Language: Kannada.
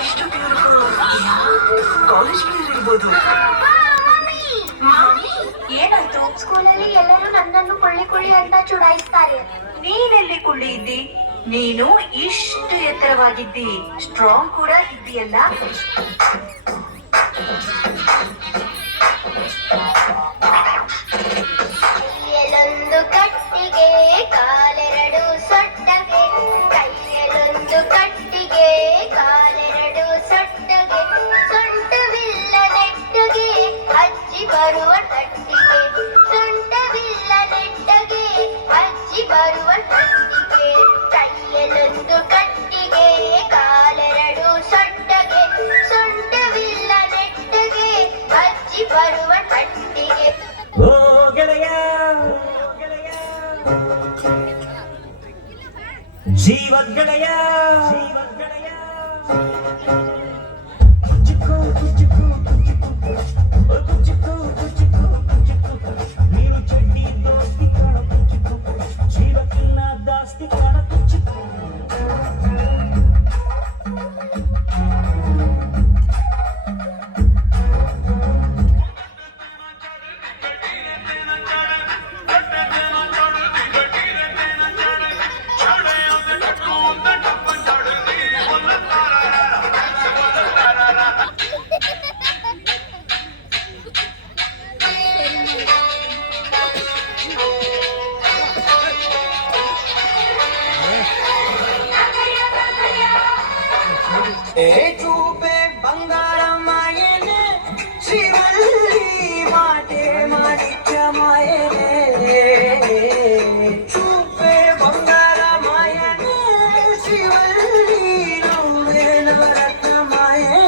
ಎಷ್ಟು ಬ್ಯೂಟಿಫುಲ್. ಕಾಲೇಜ್ ಪ್ಲೇಯರ್ ಇರ್ಬೋದು. ಏನಾಯ್ತು? ಸ್ಕೂಲಲ್ಲಿ ಎಲ್ಲರೂ ನನ್ನನ್ನು ಕೊಳ್ಳಿ ಕೊಳ್ಳಿ ಅಂತ ಚುಡಾಯಿಸ್ತಾರೆ. ನೀನೆಲ್ಲಿ ಕುಳ್ಳಿ ಇದ್ದಿ? ನೀನು ಇಷ್ಟು ಎತ್ತರವಾಗಿದ್ದಿ, ಸ್ಟ್ರಾಂಗ್ ಕೂಡ ಇದ್ದೀಯಲ್ಲ. ಕೈಯಲ್ಲೊಂದು ಕಟ್ಟಿಗೆ, ಕಾಲೆರಡು ಸೊಟ್ಟಗೆ. ಕೈಯಲ್ಲೊಂದು ಕಟ್ಟಿಗೆ, ಕಾಲೆರಡು ಸೊಟ್ಟಗೆ. ಸೊಂಟವಿಲ್ಲ ನೆಟ್ಟಗೆ, ಅಜ್ಜಿ ಬರುವ ತಟ್ಟಿಗೆ. ಸೊಂಟವಿಲ್ಲ ನೆಟ್ಟಗೆ, ಅಜ್ಜಿ ಬರುವ ತಟ್ಟಿಗೆ. ಕೈಯಲ್ಲೊಂದು ಕಟ್ಟಿಗೆ, ಕಾಲೆರಡು ಸೊಟ್ಟಗೆ. ಸೊಂಟವಿಲ್ಲ ನೆಟ್ಟಗೆ, ಅಜ್ಜಿ ಬರುವ ತಟ್ಟಿಗೆ. ಓ ಗೆಳೆಯ ಜೀವದ ಗೆಳೆಯ ನೀನು ಚಡ್ಡಿ ದೋಸ್ತಿ ಕಾಣ ಜೀವಕ್ಕಿನ್ನ ಜಾಸ್ತಿ ಕಾಣ చూపే బంగారమాయనే శ్రీవల్లి మాటే మాణిక్యమాయనే చూపే బంగారమాయనే శ్రీవల్లి నువ్వే నవరత్నమాయే